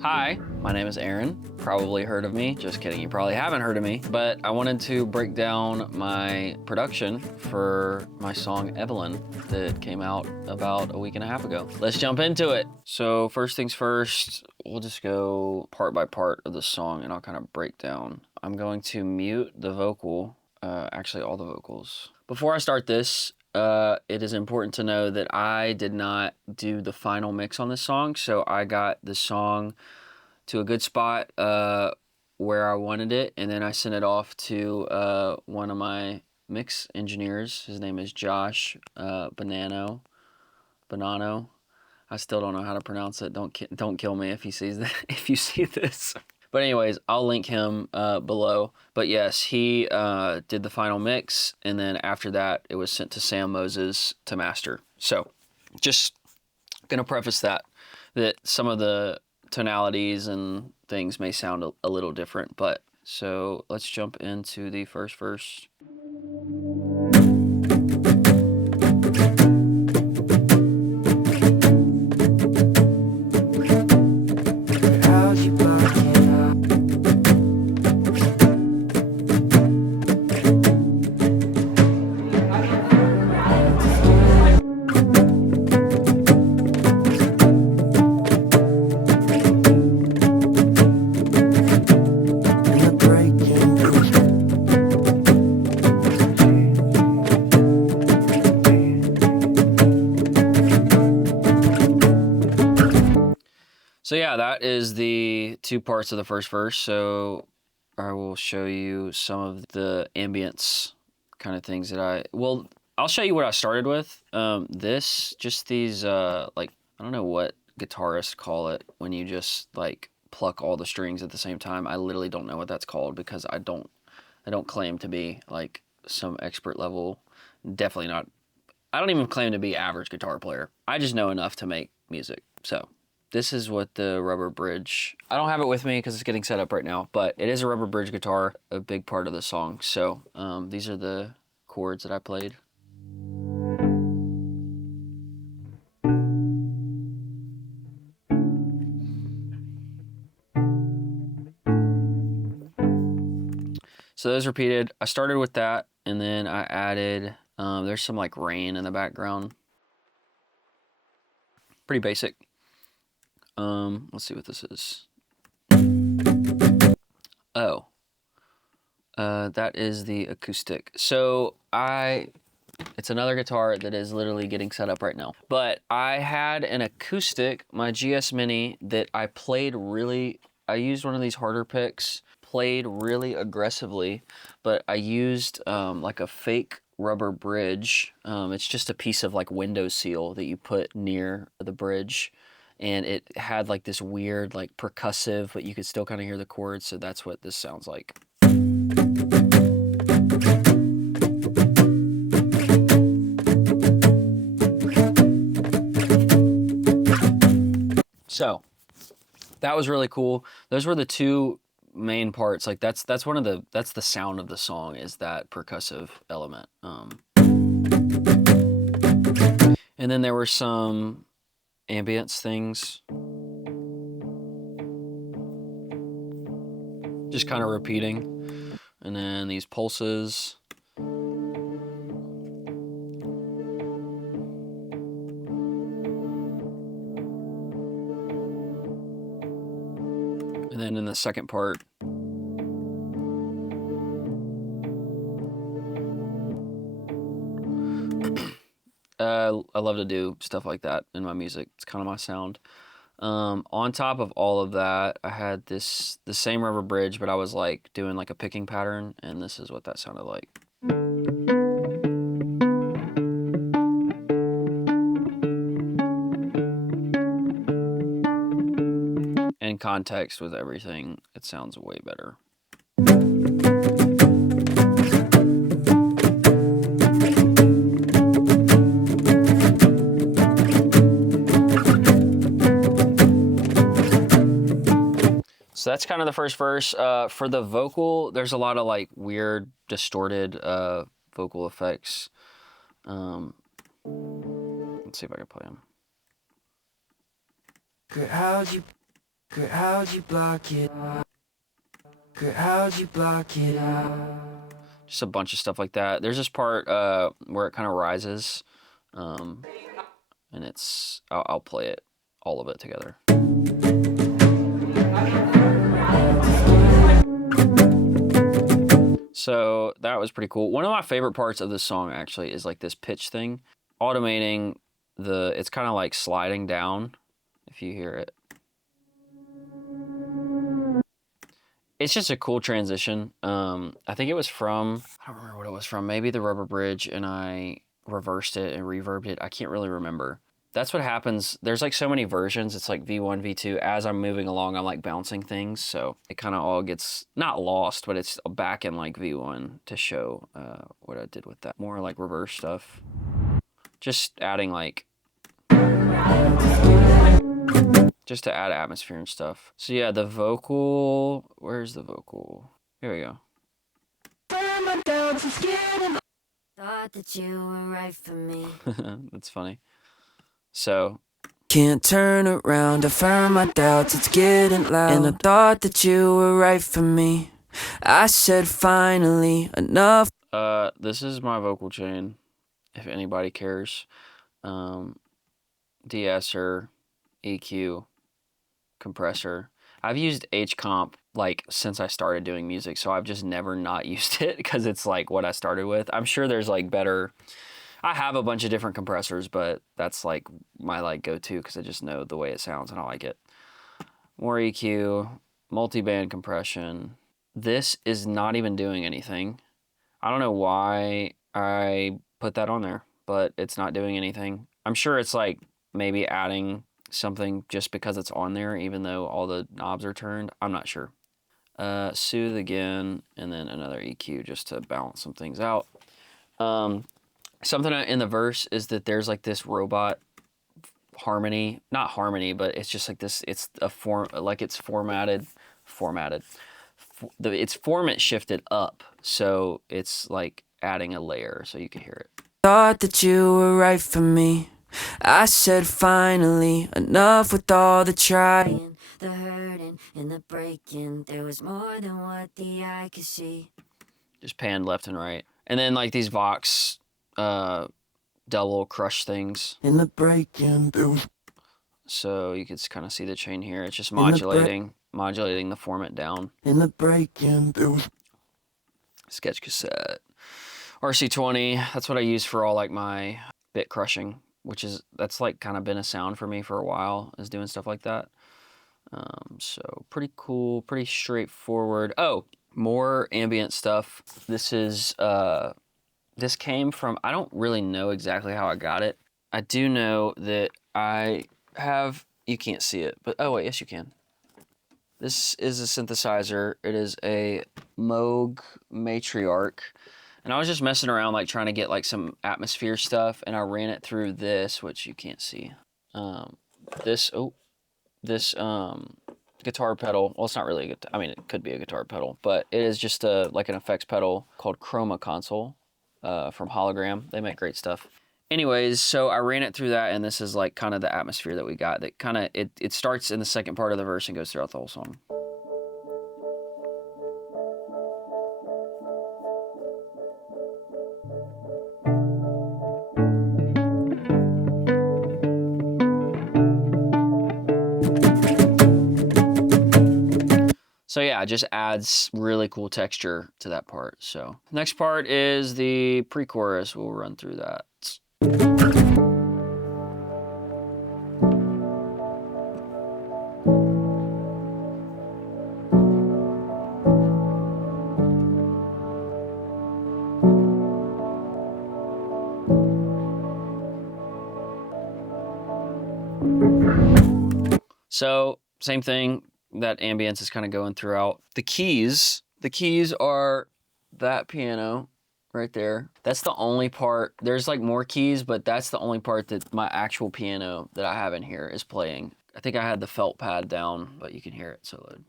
Hi, my name is Aaron. Probably heard of me. Just kidding, you probably haven't heard of me. But I wanted to break down my production for my song Evelyn that came out about a week and a half ago. Let's jump into it. So first things first, we'll just go part by part of the song and I'll kind of break down. I'm going to mute the vocal, actually all the vocals. Before I start this, it is important to know that I did not do the final mix on this song, so I got the song to a good spot where I wanted it, and then I sent it off to one of my mix engineers. His name is Josh Bonanno. I still don't know how to pronounce it. Don't kill me if he sees that. If you see this. But anyways, I'll link him below. But yes, he did the final mix, and then after that, it was sent to Sam Moses to master. So, just gonna preface that some of the tonalities and things may sound a little different. But so let's jump into the first verse. So yeah, that is the two parts of the first verse. So I will show you some of the ambience kind of things that I'll show you what I started with. These like, I don't know what guitarists call it when you just like pluck all the strings at the same time. I literally don't know what that's called because I don't claim to be like some expert level. Definitely not. I don't even claim to be average guitar player. I just know enough to make music. So this is what the rubber bridge, I don't have it with me because it's getting set up right now, but it is a rubber bridge guitar, a big part of the song. So these are the chords that I played. So those repeated. I started with that, and then I added, there's some like rain in the background. Pretty basic. Let's see what this is. Oh, that is the acoustic. So it's another guitar that is literally getting set up right now. But I had an acoustic, my GS Mini, that I used one of these harder picks, played really aggressively, but I used like a fake rubber bridge. It's just a piece of like window seal that you put near the bridge. And it had like this weird like percussive, but you could still kind of hear the chords. So that's what this sounds like. So that was really cool. Those were the two main parts. Like that's the sound of the song, is that percussive element. And then there were some ambience things, just kind of repeating, and then these pulses. And then in the second part, I love to do stuff like that in my music. It's kind of my sound. On top of all of that, I had the same rubber bridge, but I was like doing like a picking pattern, and this is what that sounded like. In context with everything, it sounds way better. So that's kind of the first verse. For the vocal, there's a lot of like weird, distorted vocal effects. Let's see if I can play them. Girl, how'd you Girl, how'd you block it? Girl, how'd you block it out? Just a bunch of stuff like that. There's this part where it kind of rises, and I'll play it, all of it together. So that was pretty cool. One of my favorite parts of this song actually is like this pitch thing, automating it's kind of like sliding down, if you hear it. It's just a cool transition. I think it was from, I don't remember what it was from, maybe the Rubber Bridge, and I reversed it and reverbed it. I can't really remember. That's what happens. There's like so many versions. It's like V1, V2. As I'm moving along, I'm like bouncing things. So it kind of all gets, not lost, but it's back in like V1 to show what I did with that. More like reverse stuff. Just adding like, just to add atmosphere and stuff. So yeah, the vocal, where's the vocal? Here we go. Thought that you were right for me. That's funny. So Can't turn around, affirm my doubts, it's getting loud. And I thought that you were right for me. I said finally, enough. this is my vocal chain, if anybody cares. De-esser, EQ, compressor. I've used H-comp like since I started doing music, so I've just never not used it because it's like what I started with. I'm sure there's like better. I have a bunch of different compressors, but that's like my like go-to because I just know the way it sounds and I like it. More EQ, multi-band compression. This is not even doing anything. I don't know why I put that on there, but it's not doing anything. I'm sure it's like maybe adding something just because it's on there, even though all the knobs are turned. I'm not sure. Soothe again, and then another EQ just to balance some things out. Something in the verse is that there's like this robot harmony, not harmony, but it's just like this, it's a form, like it's formatted. Its format shifted up, so it's like adding a layer so you can hear it. Thought that you were right for me. I said finally, enough with all the trying, the hurting, and the breaking. There was more than what the eye could see. Just panned left and right. And then like these Vox double crush things. In the breaking, there was. So you can kind of see the chain here. It's just modulating the format down. In the breaking, there was. Sketch cassette. RC20, that's what I use for all like my bit crushing, that's like kind of been a sound for me for a while, is doing stuff like that. So pretty cool, pretty straightforward. Oh, more ambient stuff. This came from, I don't really know exactly how I got it. I do know that I have, you can't see it, but oh wait, yes you can. This is a synthesizer. It is a Moog Matriarch. And I was just messing around, like trying to get like some atmosphere stuff, and I ran it through this, which you can't see. This guitar pedal. Well, it's not really a guitar. I mean, it could be a guitar pedal, but it is just like an effects pedal called Chroma Console from Hologram. They make great stuff. Anyways, so I ran it through that, and this is like kind of the atmosphere that we got. That kind of it starts in the second part of the verse and goes throughout the whole song. So yeah, it just adds really cool texture to that part. So next part is the pre-chorus. We'll run through that. So same thing, that ambience is kind of going throughout. The keys are that piano right there. That's the only part. There's like more keys, but that's the only part that my actual piano that I have in here is playing. I think I had the felt pad down, but you can hear it so loud.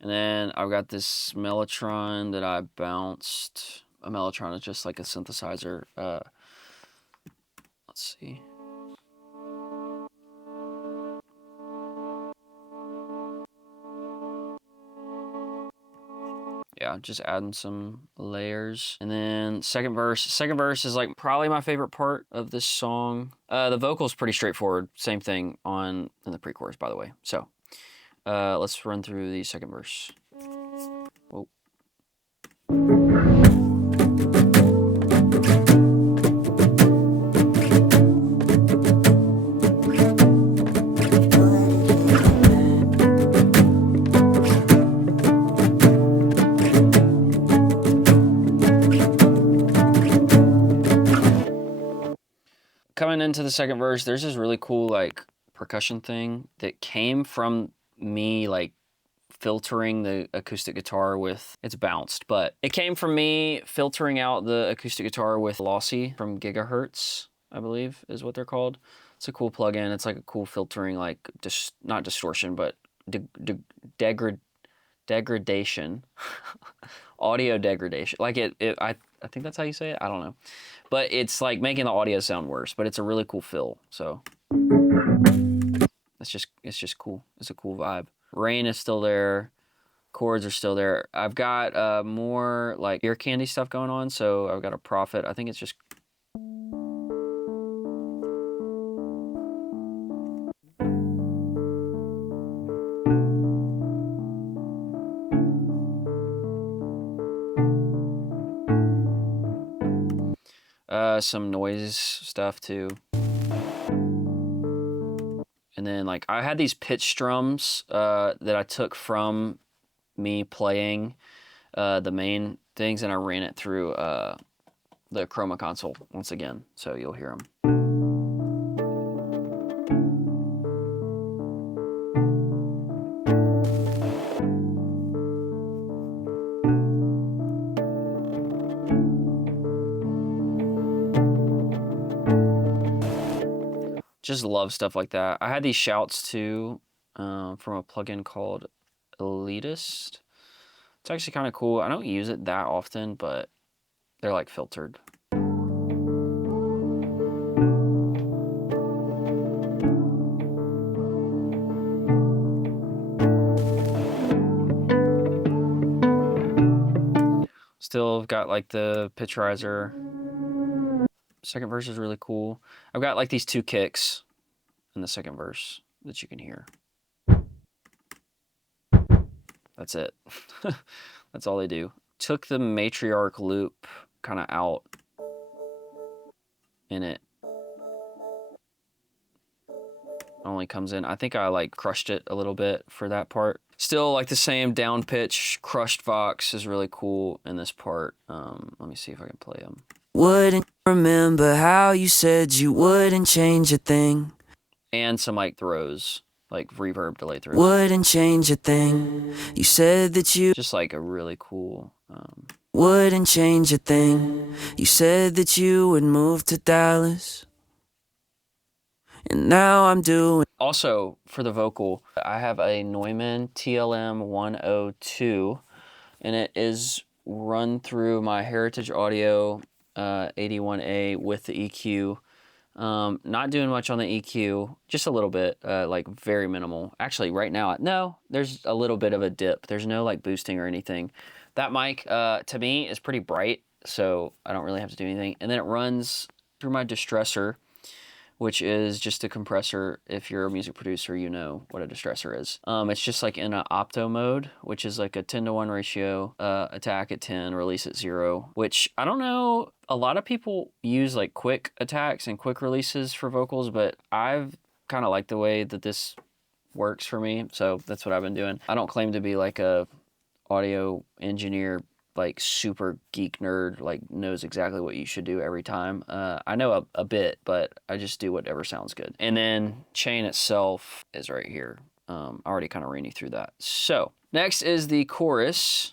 And then I've got this mellotron that I bounced. A mellotron is just like a synthesizer. Let's see. Yeah, just adding some layers. And then second verse. Second verse is like probably my favorite part of this song. The vocal's pretty straightforward. Same thing in the pre-chorus, by the way. So let's run through the second verse. Whoa. Coming into the second verse, there's this really cool like percussion thing that came from me like filtering the acoustic guitar with, it's bounced, but it came from me filtering out the acoustic guitar with Lossy from Gigahertz, I believe is what they're called. It's a cool plugin. It's like a cool filtering, like not distortion, but degradation, audio degradation. Like I think that's how you say it. I don't know. But it's like making the audio sound worse, but it's a really cool fill. So it's just cool. It's a cool vibe. Rain is still there. Chords are still there. I've got more like ear candy stuff going on. So I've got a Prophet. I think it's just some noise stuff too. And then like I had these pitch strums that I took from me playing the main things, and I ran it through the Chroma console once again, so you'll hear them. Just love stuff like that. I had these shouts too from a plugin called Elitist. It's actually kind of cool. I don't use it that often, but they're like filtered. Still got like the pitch riser. Second verse is really cool. I've got like these two kicks in the second verse that you can hear. That's it. That's all they do. Took the matriarch loop kind of out and it only comes in. I think I like crushed it a little bit for that part. Still like the same down pitch, crushed Vox is really cool in this part. Let me see if I can play them. Wouldn't remember how you said you wouldn't change a thing. And some like throws, like reverb delay throws. Wouldn't change a thing. You said that you just like a really cool. Wouldn't change a thing. You said that you would move to Dallas. And now I'm doing. Also, for the vocal, I have a Neumann TLM 102, and it is run through my Heritage Audio 81A with the EQ. Not doing much on the EQ, just a little bit, like very minimal. Actually, right now, no, there's a little bit of a dip. There's no like boosting or anything. That mic, to me, is pretty bright, so I don't really have to do anything. And then it runs through my distressor, which is just a compressor. If you're a music producer, you know what a distressor is. It's just like in an opto mode, which is like a 10-to-1 ratio, attack at 10, release at 0, which I don't know, a lot of people use like quick attacks and quick releases for vocals, but I've kind of liked the way that this works for me, so that's what I've been doing. I don't claim to be like a audio engineer, like super geek nerd, like knows exactly what you should do every time. I know a bit, but I just do whatever sounds good. And then chain itself is right here. I already kind of ran you through that. So next is the chorus.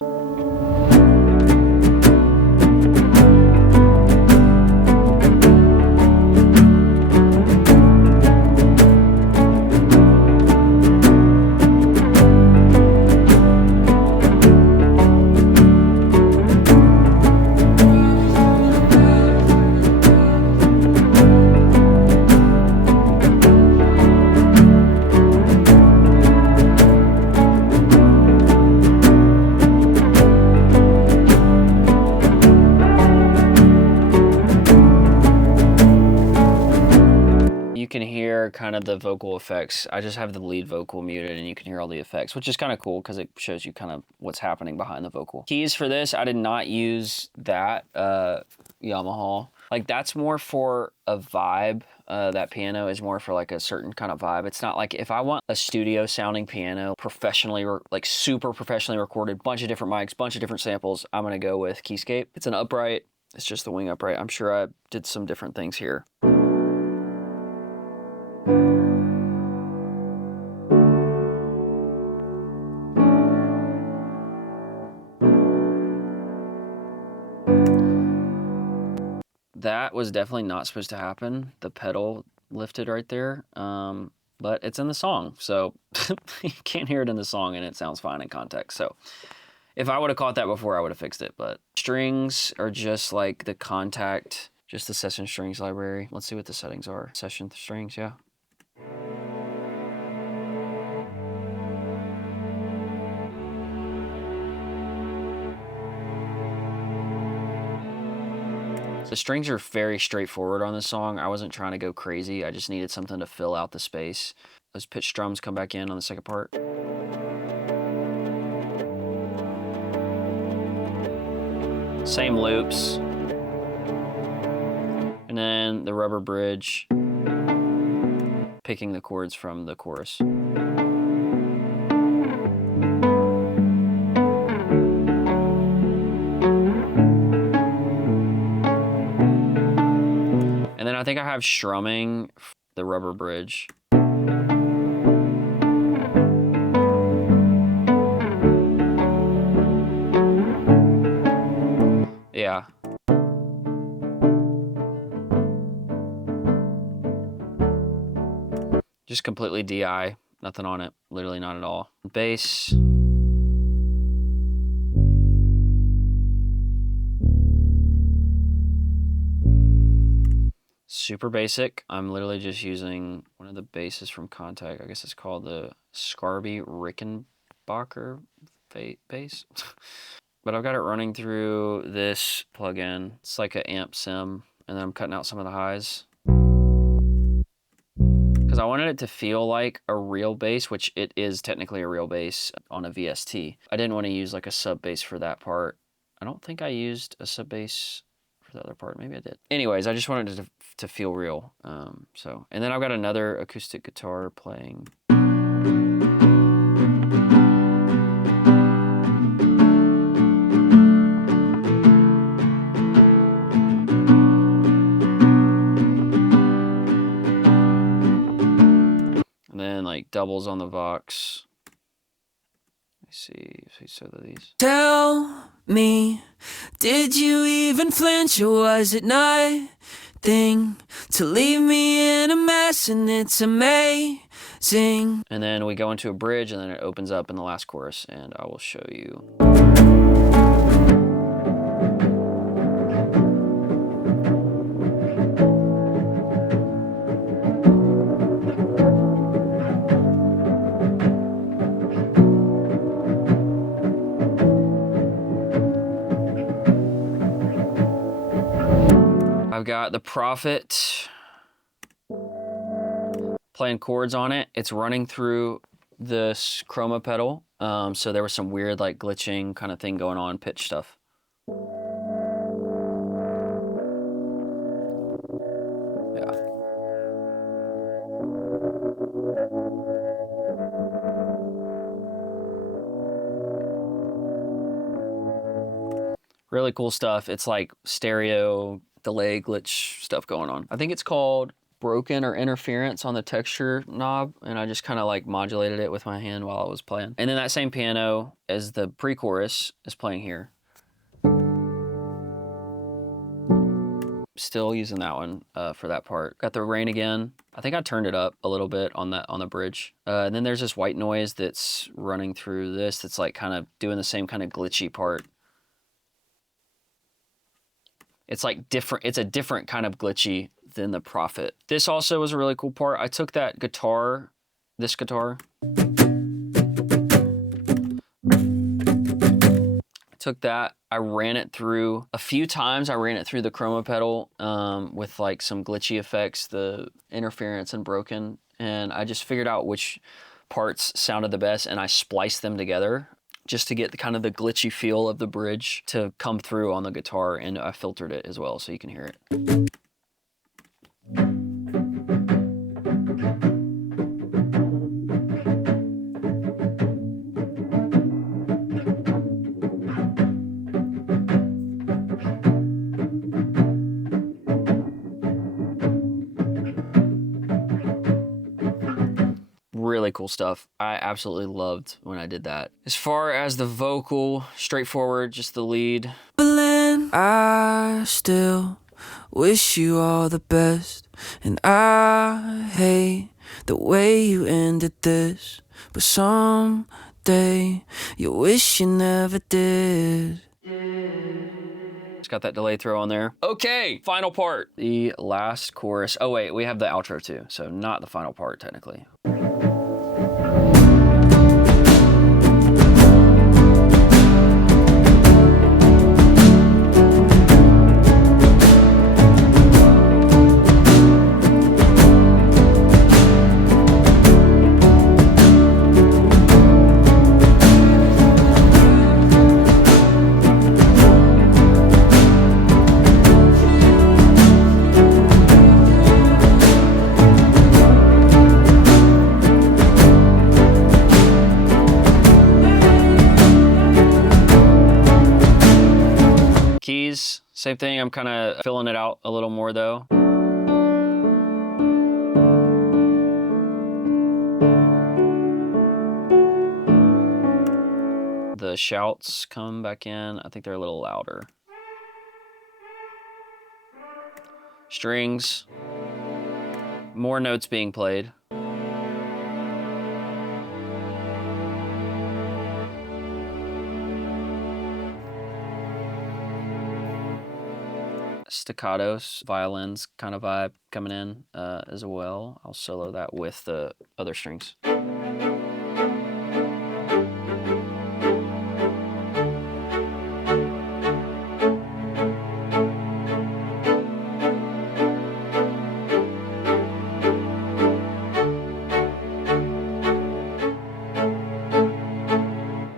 kind of the vocal effects. I just have the lead vocal muted and you can hear all the effects, which is kind of cool because it shows you kind of what's happening behind the vocal. Keys for this, I did not use that Yamaha. Like that's more for a vibe. That piano is more for like a certain kind of vibe. It's not like if I want a studio sounding piano, professionally or like super professionally recorded, bunch of different mics, bunch of different samples, I'm gonna go with Keyscape. It's an upright. It's just the wing upright. I'm sure I did some different things here. That was definitely not supposed to happen. The pedal lifted right there, but it's in the song, so you can't hear it in the song and it sounds fine in context. So if I would have caught that before, I would have fixed it, but strings are just like the contact, just the session strings library. Let's see what the settings are. Session strings, yeah. The strings are very straightforward on this song. I wasn't trying to go crazy. I just needed something to fill out the space. Those pitch drums come back in on the second part. Same loops. And then the rubber bridge, picking the chords from the chorus. And then I think I have strumming, the rubber bridge. Yeah. Just completely DI, nothing on it, literally not at all. Bass. Super basic. I'm literally just using one of the basses from Contact. I guess it's called the Scarby Rickenbacker bass. But I've got it running through this plugin. It's like an amp sim, and then I'm cutting out some of the highs. Because I wanted it to feel like a real bass, which it is technically a real bass on a VST. I didn't want to use like a sub bass for that part. I don't think I used a sub bass for the other part. Maybe I did. Anyways, I just wanted it to feel real. And then I've got another acoustic guitar playing. And then like doubles on the Vox. Let me see if we saw these. Tell me, did you even flinch, or was it nothing to leave me in a mess? And it's amazing. And then we go into a bridge, and then it opens up in the last chorus, and I will show you. I've got the Prophet playing chords on it. It's running through this chroma pedal. So there was some weird like glitching kind of thing going on, pitch stuff. Yeah. Really cool stuff. It's like stereo delay glitch stuff going on. I think it's called broken or interference on the texture knob, and I just kind of like modulated it with my hand while I was playing. And then that same piano as the pre-chorus is playing here. Still using that one for that part. Got the rain again. I think I turned it up a little bit on the bridge. And then there's this white noise that's running through this that's like kind of doing the same kind of glitchy part. It's like different, it's a different kind of glitchy than the Prophet. This also was a really cool part. I took that guitar, this guitar, took that, I ran it through a few times. I ran it through the chroma pedal with like some glitchy effects, the interference and broken, and I just figured out which parts sounded the best, and I spliced them together just to get the kind of the glitchy feel of the bridge to come through on the guitar, and I filtered it as well so you can hear it. Really cool stuff. I absolutely loved when I did that. As far as the vocal, straightforward, just the lead. Evelyn, I still wish you all the best, and I hate the way you ended this, but someday you wish you never did. It's got that delay throw on there. Okay, final part. The last chorus. Oh wait, we have the outro too, so not the final part technically. Keys, same thing. I'm kind of filling it out a little more though. The shouts come back in. I think they're a little louder. Strings, more notes being played. Staccatos, violins kind of vibe coming in as well. I'll solo that with the other strings.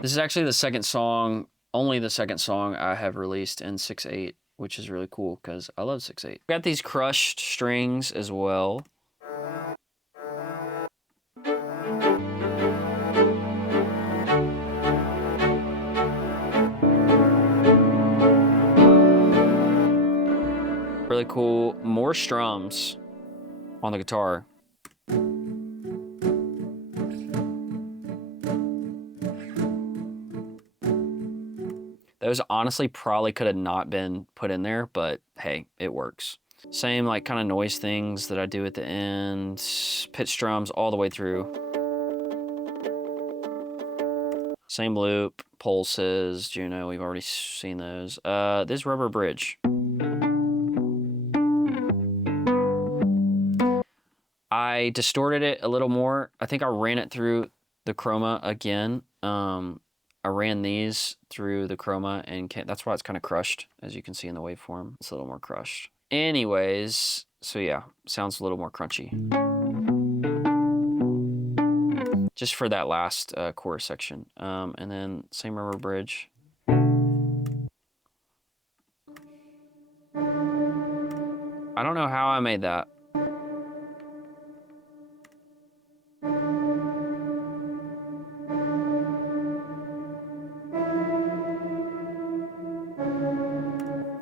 This is actually the second song, only the second song I have released in 6/8, which is really cool because I love 6/8. Got these crushed strings as well. Really cool. More strums on the guitar. Those honestly probably could have not been put in there, but hey, it works. Same like kind of noise things that I do at the end. Pitch drums all the way through. Same loop, pulses, Juno, we've already seen those. This rubber bridge. I distorted it a little more. I think I ran it through the chroma again. I ran these through the chroma and that's why it's kind of crushed, as you can see in the waveform. It's a little more crushed. Anyways, so yeah, sounds a little more crunchy. Just for that last chorus section. And then same rubber bridge. I don't know how I made that.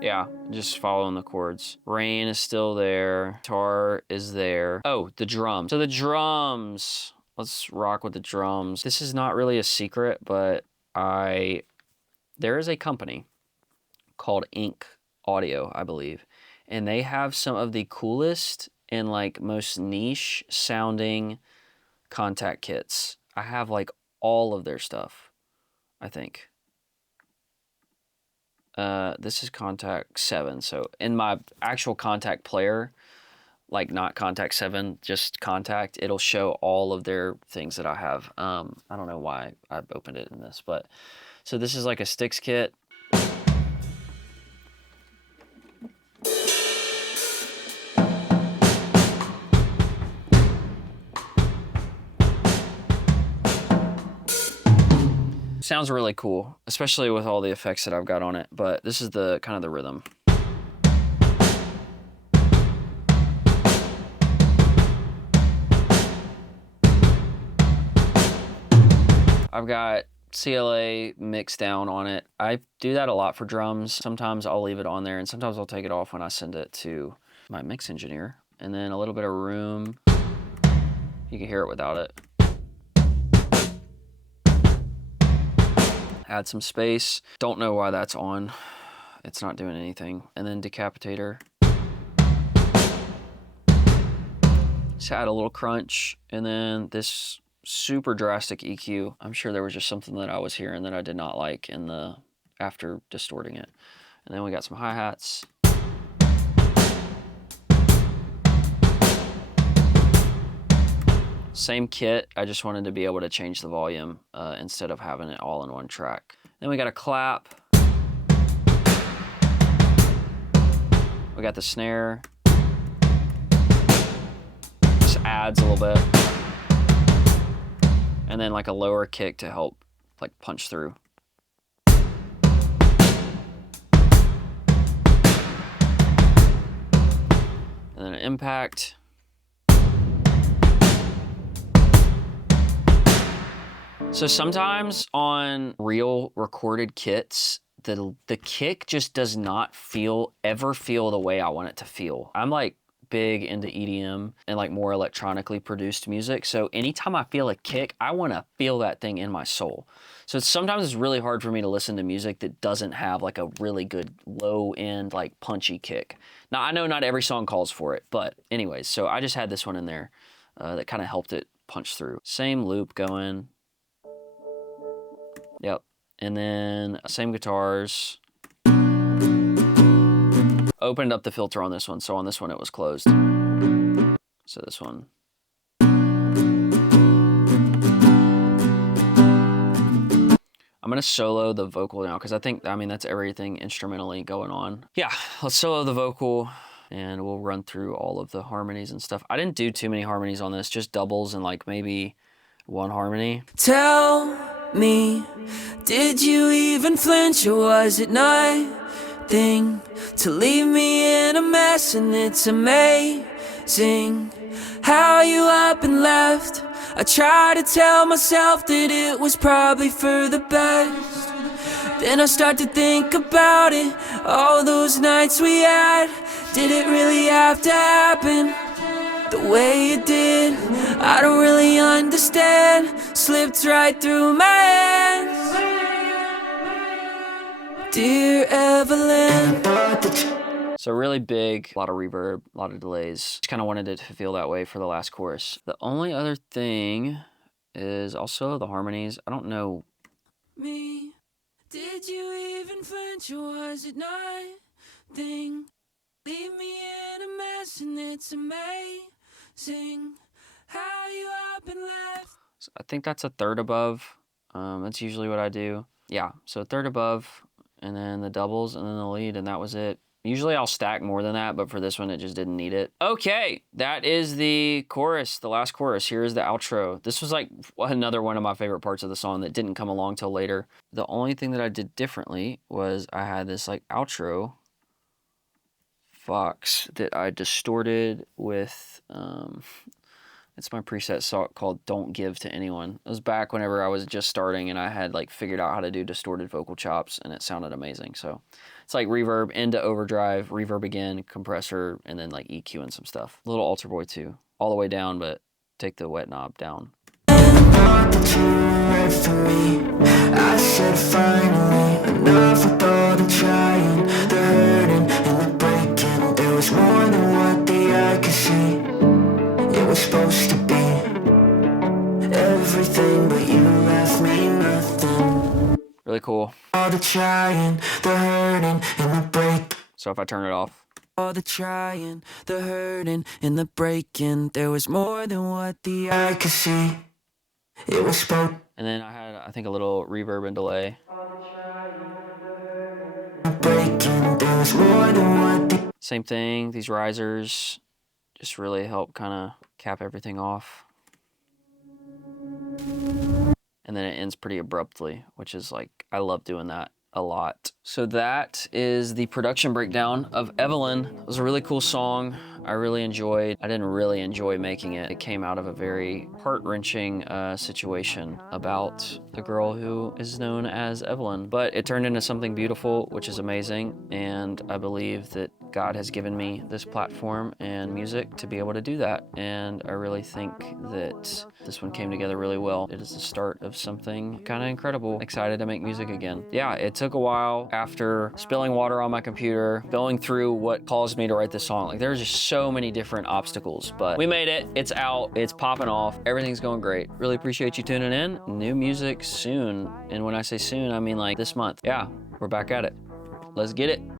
Yeah, just following the chords. Rain is still there. Guitar is there. Oh, the drums. So the drums. Let's rock with the drums. This is not really a secret, but there is a company called Ink Audio, I believe. And they have some of the coolest and like most niche sounding contact kits. I have like all of their stuff, I think. This is Contact 7. So in my actual Contact player, like not Contact 7, just Contact, it'll show all of their things that I have. I don't know why I've opened it in this, but so this is like a sticks kit. sounds really cool, especially with all the effects that I've got on it, but this is the kind of the rhythm. I've got CLA mixed down on it. I do that a lot for drums. Sometimes I'll leave it on there, and sometimes I'll take it off when I send it to my mix engineer. And then a little bit of room. You can hear it without it. Add some space. Don't know why that's on. It's not doing anything. And then decapitator. Just add a little crunch. And then this super drastic EQ. I'm sure there was just something that I was hearing that I did not like in the after distorting it. And then we got some hi-hats. Same kit, I just wanted to be able to change the volume instead of having it all in one track. Then we got a clap. We got the snare. Just adds a little bit. And then like a lower kick to help like punch through. And then an impact. So sometimes on real recorded kits, the kick just does not ever feel the way I want it to feel. I'm like big into EDM and like more electronically produced music. So anytime I feel a kick, I want to feel that thing in my soul. So sometimes it's really hard for me to listen to music that doesn't have like a really good low end, like punchy kick. Now I know not every song calls for it, but anyways, so I just had this one in there that kind of helped it punch through. Same loop going. Yep. And then same guitars. Opened up the filter on this one. So on this one, it was closed. So this one. I'm going to solo the vocal now because I mean, that's everything instrumentally going on. Yeah, let's solo the vocal and we'll run through all of the harmonies and stuff. I didn't do too many harmonies on this, just doubles and like maybe one harmony. Tell me, did you even flinch, or was it nothing to leave me in a mess? And it's amazing how you up and left. I try to tell myself that it was probably for the best. Then I start to think about it, all those nights we had. Did it really have to happen the way it did? I don't really understand. Slipped right through my hands. Dear Evelyn. So really big, a lot of reverb, a lot of delays. Just kind of wanted it to feel that way for the last chorus. The only other thing is also the harmonies. I don't know. Me, did you even flinch, or was it nothing? Leave me in a mess, and it's amazing how you up and left. So I think that's a third above. That's usually what I do. Yeah, so a third above, and then the doubles, and then the lead, and that was it. Usually I'll stack more than that, but for this one, it just didn't need it. Okay, that is the chorus, the last chorus. Here is the outro. This was like another one of my favorite parts of the song that didn't come along till later. The only thing that I did differently was I had this like outro Fox that I distorted with, it's my preset song called Don't Give to Anyone. It was back whenever I was just starting and I had like figured out how to do distorted vocal chops and it sounded amazing. So it's like reverb into overdrive, reverb again, compressor, and then like EQ and some stuff. A little altar boy too, all the way down, but take the wet knob down. I said finally, enough with all the trying, the hurting and the breaking. There was more than what the eye could see. It was supposed to be everything, but you left me nothing. Really cool. All the trying, the hurting and the break. So if I turn it off. All the trying, the hurting and the breaking. There was more than what the eye could see. It was supposed. And then I had, I think, a little reverb and delay. Same thing, these risers just really help kind of cap everything off. and then it ends pretty abruptly, which is like, I love doing that a lot. So that is the production breakdown of Evelyn. It was a really cool song. I really enjoyed. I didn't really enjoy making it. It came out of a very heart-wrenching situation about the girl who is known as Evelyn. But it turned into something beautiful, which is amazing. And I believe that God has given me this platform and music to be able to do that. And I really think that this one came together really well. It is the start of something kind of incredible. Excited to make music again. Yeah, it took a while after spilling water on my computer, going through what caused me to write this song. Like, there's just so many different obstacles, but we made it. It's out. It's popping off. Everything's going great. Really appreciate you tuning in. New music soon. And when I say soon, I mean like this month. Yeah, we're back at it. Let's get it.